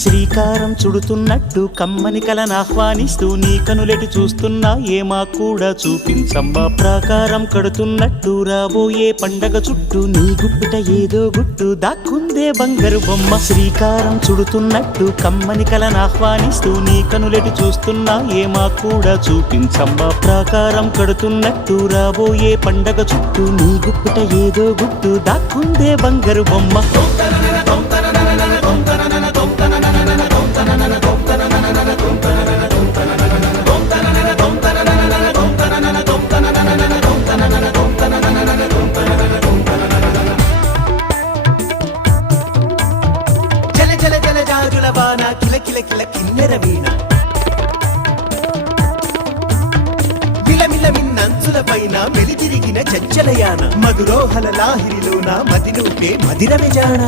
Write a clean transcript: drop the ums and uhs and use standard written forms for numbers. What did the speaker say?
శ్రీకారం చుడుతున్నట్టు కమ్మని కలను ఆహ్వానిస్తూ నీ కనులెటు చూస్తున్నా ఏమా కూడా చూపించమ్మా. ప్రాకారం కడుతున్నట్టు రాబోయే పండగ చుట్టూ నీ గుప్పిట ఏదో గుట్టు దాక్కుందే బంగారు బొమ్మ. శ్రీకారం చుడుతున్నట్టు కమ్మని కలను ఆహ్వానిస్తూ నీ కనులెటు చూస్తున్నా ఏమా కూడా చూపించమ్మా. ప్రాకారం కడుతున్నట్టు రాబోయే పండగ చుట్టూ నీ గుప్పిట ఏదో గుట్టు దాక్కుందే బంగారు బొమ్మ. జల జల జల జాజుల వాన కిల కిల కిల కిన్నెర వీణ మిలమిల మిన్నంచుల పైన మెలితిరిగిన చంచలయాన మధురోహల లాహిరిలోన మదినూపే మదిర విజాణ.